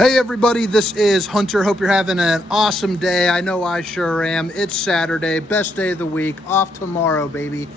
Hey everybody, this is Hunter. Hope you're having an awesome day. I know I sure am. It's Saturday, best day of the week, off tomorrow, baby.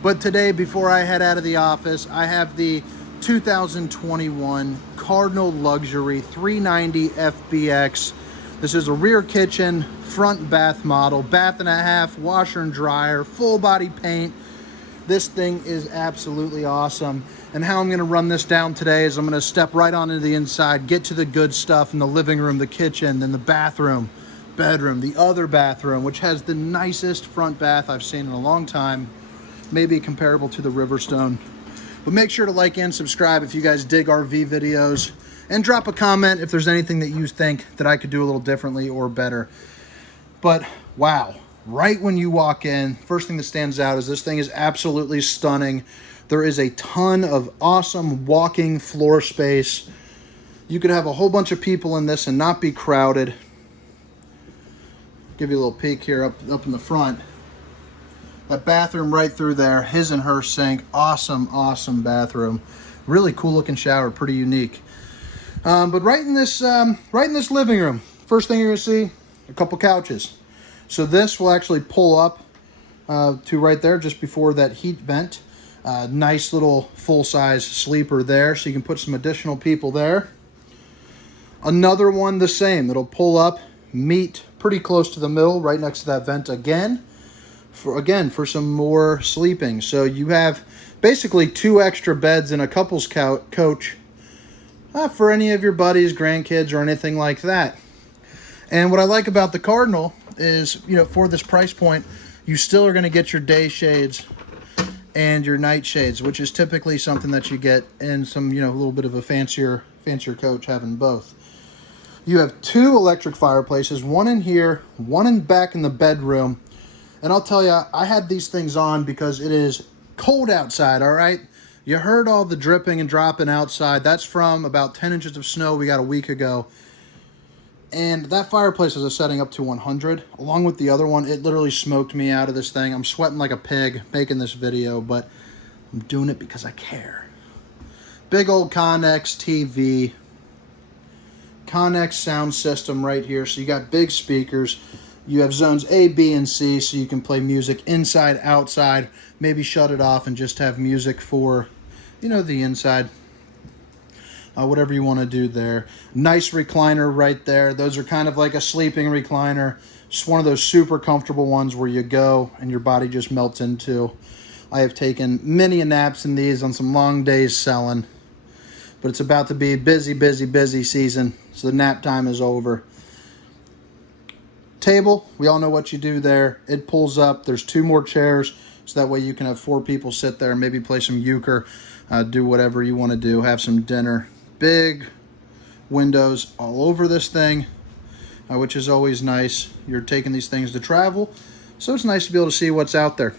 But today, before I head out of the office, I have the 2021 Cardinal Luxury 390 FBX. This is a rear kitchen, front bath model, bath and a half, washer and dryer, full body paint. This thing is absolutely awesome. And how I'm gonna run this down today is I'm gonna step right on into the inside, get to the good stuff in the living room, the kitchen, then the bathroom, bedroom, the other bathroom, which has the nicest front bath I've seen in a long time, maybe comparable to the Riverstone. But make sure to like and subscribe if you guys dig RV videos, and drop a comment if there's anything that you think that I could do a little differently or better. But wow. Right when you walk in, first thing that stands out is this thing is absolutely stunning. There is a ton of awesome walking floor space. You could have a whole bunch of people in this and not be crowded. Give you a little peek here up in the front. That bathroom right through there, his and her sink. Awesome, awesome bathroom. Really cool looking shower, pretty unique. But right in this living room, first thing you're gonna see, a couple couches. So this will actually pull up to right there just before that heat vent. Nice little full-size sleeper there, so you can put some additional people there. Another one the same, that'll pull up, meet pretty close to the middle, right next to that vent again, for some more sleeping. So you have basically 2 extra beds in a couple's coach for any of your buddies, grandkids, or anything like that. And what I like about the Cardinal is, you know, for this price point, you still are going to get your day shades and your night shades, which is typically something that you get in some, you know, a little bit of a fancier coach, having both. You have 2 electric fireplaces, one in here, one in back in the bedroom. And I'll tell you, I had these things on because it is cold outside, all right? You heard all the dripping and dropping outside. That's from about 10 inches of snow we got a week ago. And that fireplace is a setting up to 100. Along with the other one, it literally smoked me out of this thing. I'm sweating like a pig making this video, but I'm doing it because I care. Big old Connex TV. Connex sound system right here. So you got big speakers. You have zones A, B, and C, so you can play music inside, outside. Maybe shut it off and just have music for, you know, the inside. Whatever you want to do there. Nice recliner right there. Those are kind of like a sleeping recliner. Just one of those super comfortable ones where you go and your body just melts into. I have taken many naps in these on some long days selling. But it's about to be busy season. So the nap time is over. Table, we all know what you do there. It pulls up. There's 2 more chairs. So that way you can have 4 people sit there, maybe play some euchre, do whatever you want to do, have some dinner. Big windows all over this thing, which is always nice. You're taking these things to travel, so it's nice to be able to see what's out there.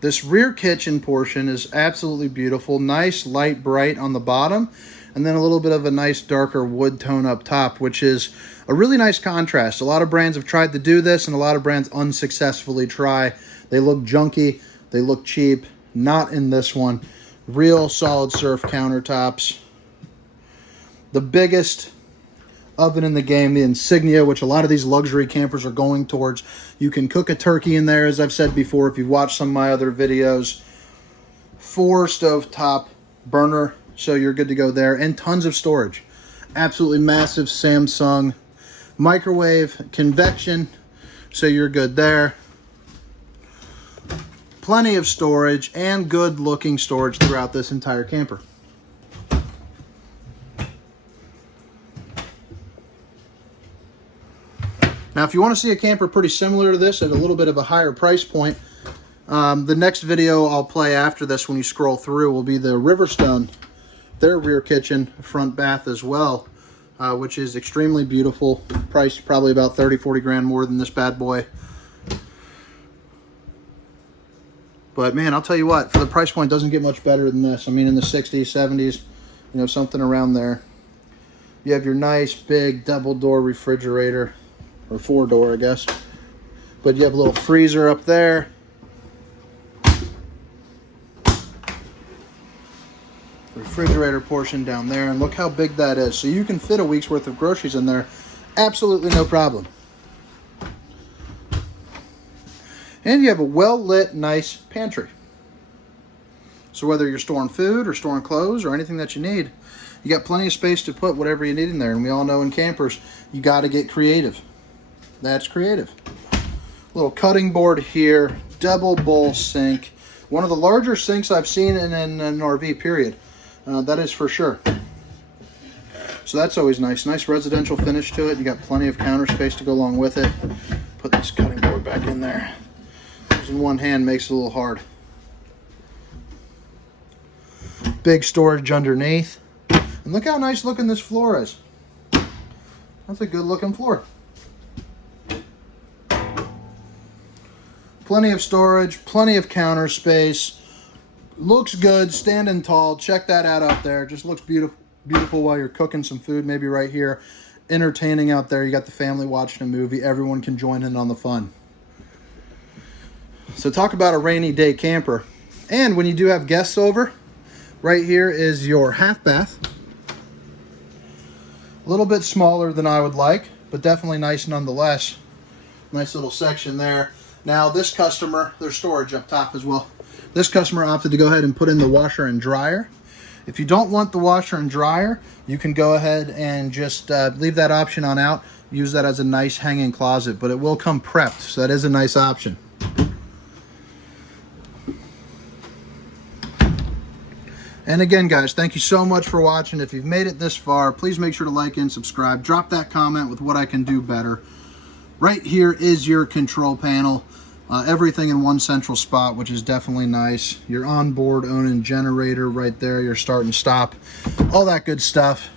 This rear kitchen portion is absolutely beautiful. Nice light bright on the bottom, and then a little bit of a nice darker wood tone up top, which is a really nice contrast. A lot of brands have tried to do this, and a lot of brands unsuccessfully try. They look junky, they look cheap. Not in this one. Real solid surf countertops. The biggest oven in the game, the Insignia, which a lot of these luxury campers are going towards. You can cook a turkey in there, as I've said before, if you've watched some of my other videos. 4 stovetop burner, so you're good to go there. And tons of storage. Absolutely massive Samsung microwave, convection, so you're good there. Plenty of storage and good looking storage throughout this entire camper. Now, if you want to see a camper pretty similar to this at a little bit of a higher price point, the next video I'll play after this when you scroll through will be the Riverstone, their rear kitchen, front bath as well, which is extremely beautiful. Priced probably about 30-40 grand more than this bad boy. But man, I'll tell you what, for the price point, it doesn't get much better than this. I mean, in the 60s, 70s, you know, something around there. You have your nice big double door refrigerator, or 4-door, I guess. But you have a little freezer up there. refrigerator portion down there, and look how big that is. So you can fit a week's worth of groceries in there, absolutely no problem. And you have a well-lit, nice pantry. So whether you're storing food or storing clothes or anything that you need, you got plenty of space to put whatever you need in there. And we all know in campers, you got to get creative. That's creative. Little cutting board here, double bowl sink. One of the larger sinks I've seen in an RV, period. That is for sure. So that's always nice. Nice residential finish to it. You got plenty of counter space to go along with it. Put this cutting board back in there. Using one hand makes it a little hard. Big storage underneath. And look how nice looking this floor is. That's a good looking floor. Plenty of storage, plenty of counter space. Looks good, standing tall. Check that out there. Just looks beautiful while you're cooking some food, maybe right here. Entertaining out there. You got the family watching a movie. Everyone can join in on the fun. So talk about a rainy day camper. And when you do have guests over, right here is your half bath. A little bit smaller than I would like, but definitely nice nonetheless. Nice little section there. Now this customer, there's storage up top as well. This customer opted to go ahead and put in the washer and dryer. If you don't want the washer and dryer, you can go ahead and just leave that option on out. Use that as a nice hanging closet, but it will come prepped, so that is a nice option. And again, guys, thank you so much for watching. If you've made it this far, please make sure to like and subscribe. Drop that comment with what I can do better. Right here is your control panel. Everything in one central spot, which is definitely nice. Your onboard Awning generator right there, your start and stop, all that good stuff.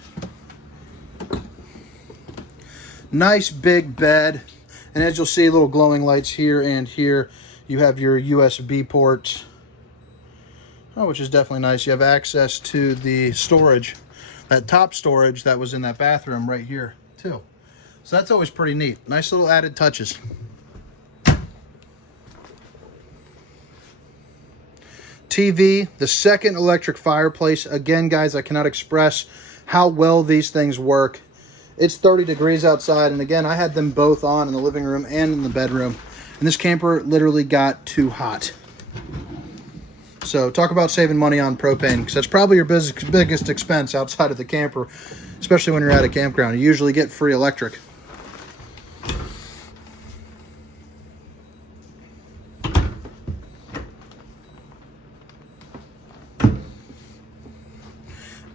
Nice big bed. And as you'll see, little glowing lights here and here. You have your USB ports. Oh, which is definitely nice. You have access to the storage, that top storage that was in that bathroom right here too. So that's always pretty neat. Nice little added touches. TV, the second electric fireplace. Again, guys, I cannot express how well these things work. It's 30 degrees outside, and again, I had them both on in the living room and in the bedroom, and this camper literally got too hot. So talk about saving money on propane, because that's probably your biggest expense outside of the camper, especially when you're at a campground. You usually get free electric.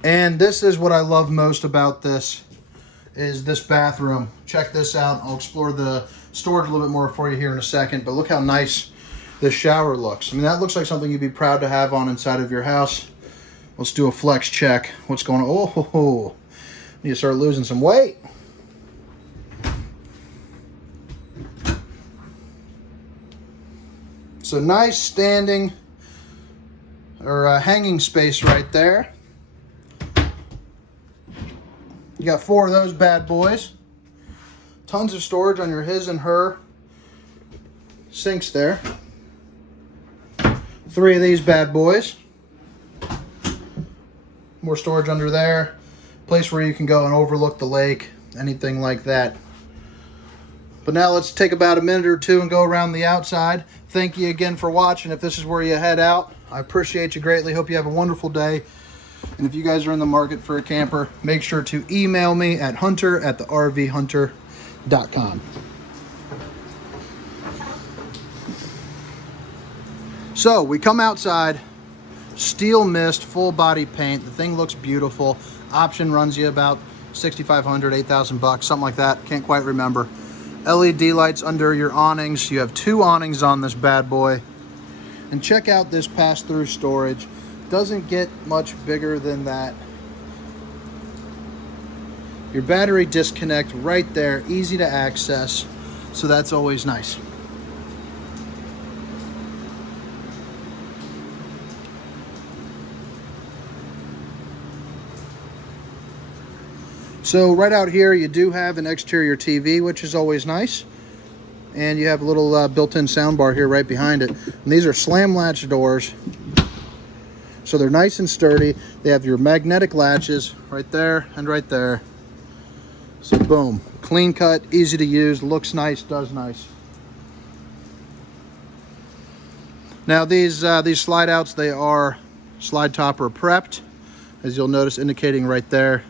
And this is what I love most about this, is this bathroom. Check this out. I'll explore the storage a little bit more for you here in a second, but look how nice this shower looks. I mean, that looks like something you'd be proud to have on inside of your house. Let's do a flex check. What's going on? Oh, need to start losing some weight. So nice standing or hanging space right there. You got 4 of those bad boys. Tons of storage on your his and her sinks there. 3 of these bad boys. More storage under there. Place where you can go and overlook the lake, anything like that. But now let's take about a minute or two and go around the outside. Thank you again for watching. If this is where you head out, I appreciate you greatly. Hope you have a wonderful day. And if you guys are in the market for a camper, make sure to email me at hunter@thervhunter.com. So we come outside, steel mist, full body paint. The thing looks beautiful. Option runs you about $6,500, $8,000, something like that. Can't quite remember. LED lights under your awnings. You have 2 awnings on this bad boy. And check out this Pass Thru Storage. Doesn't get much bigger than that. Your battery disconnect right there, easy to access, so that's always nice. So right out here you do have an exterior TV, which is always nice. And you have a little built-in sound bar here right behind it. And these are slam latch doors. So they're nice and sturdy. They have your magnetic latches right there and right there. So boom, clean cut, easy to use, looks nice, does nice. Now these slide outs, they are slide topper prepped, as you'll notice indicating right there.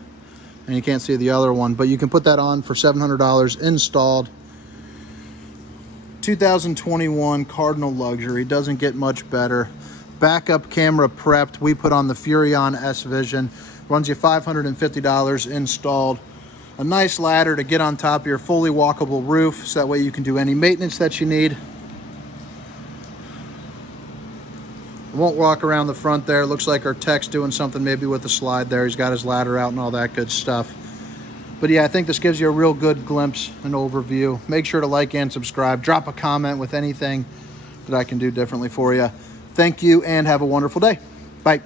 And you can't see the other one, but you can put that on for $700 installed. 2021 Cardinal Luxury, doesn't get much better. Backup camera prepped. We put on the Furrion S Vision. Runs you $550 installed. A nice ladder to get on top of your fully walkable roof, so that way you can do any maintenance that you need. Won't walk around the front there. Looks like our tech's doing something maybe with the slide there. He's got his ladder out and all that good stuff. But yeah, I think this gives you a real good glimpse and overview. Make sure to like and subscribe. Drop a comment with anything that I can do differently for you. Thank you and have a wonderful day. Bye.